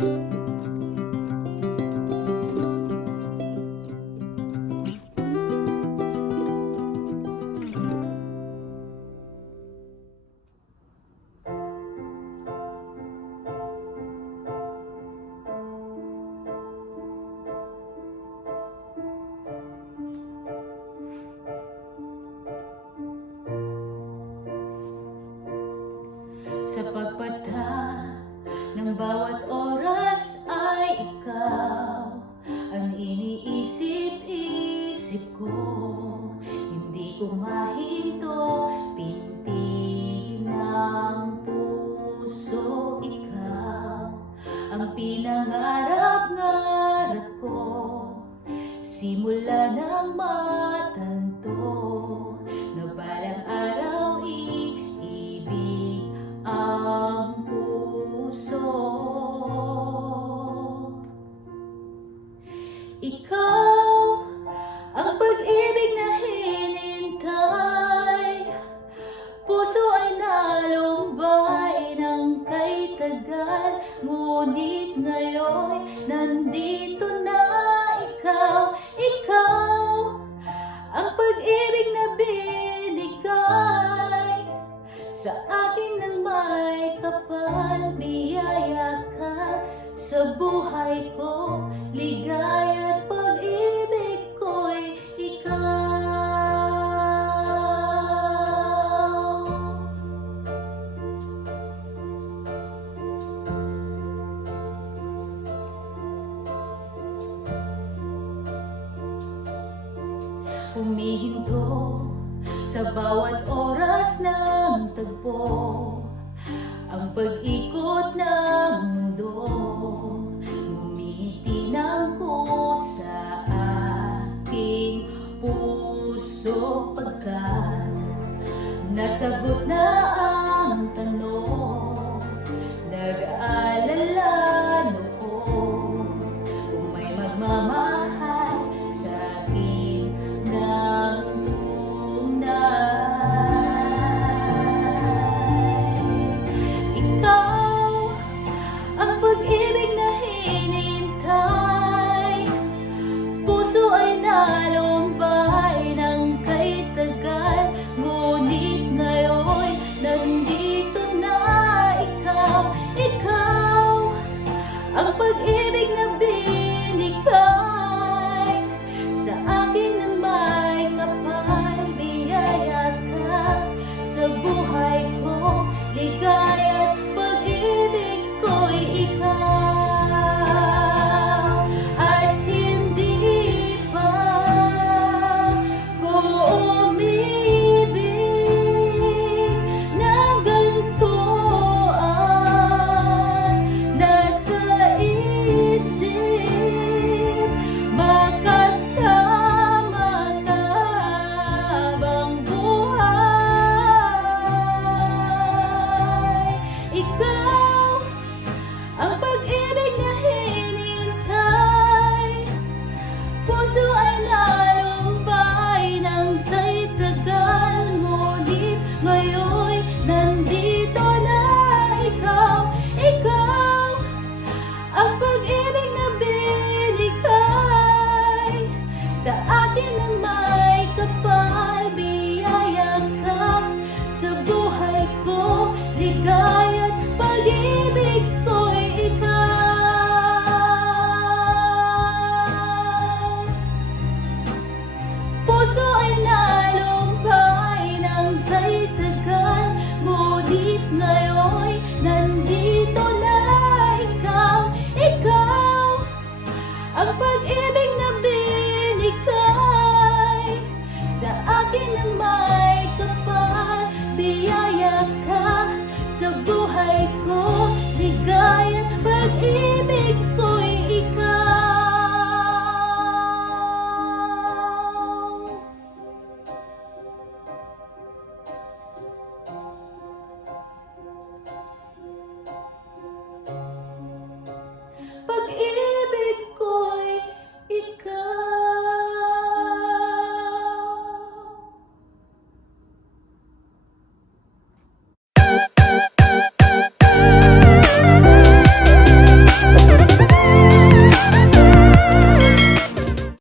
Sa pagpata ng bawat oras ay ikaw ang iniisip-isip ko. Hindi ko mahinto, pintig ng puso. Ikaw ang pinangarap-ngarap ko, simula ng matanto na balang araw iibig ang puso. Ikaw ang pag-ibig na hinintay, puso ay nalumbay ng kay tagal. Ngunit ngayon nandito na ikaw. Ikaw ang pag-ibig na binigay sa akin ng may kapal. Biyaya ka sa buhay ko, ligaya at pag-ibig ko'y ikaw. Humihinto sa bawat oras ng tagpo, ang pag-ikot ng mundo. Ngumitinang ko sa aking puso, pagkat nasagot na ang tanong. Nag-aalala noon kung may magmamahal sa akin ng pag-ibig na hinintay, puso ay nalumbay ng kay tagal. Ngunit ngayon nandito na ikaw. Ikaw ang pag-ibig na binigay sa akin ng may kapal. Biyaya ka sa buhay ko, ligaya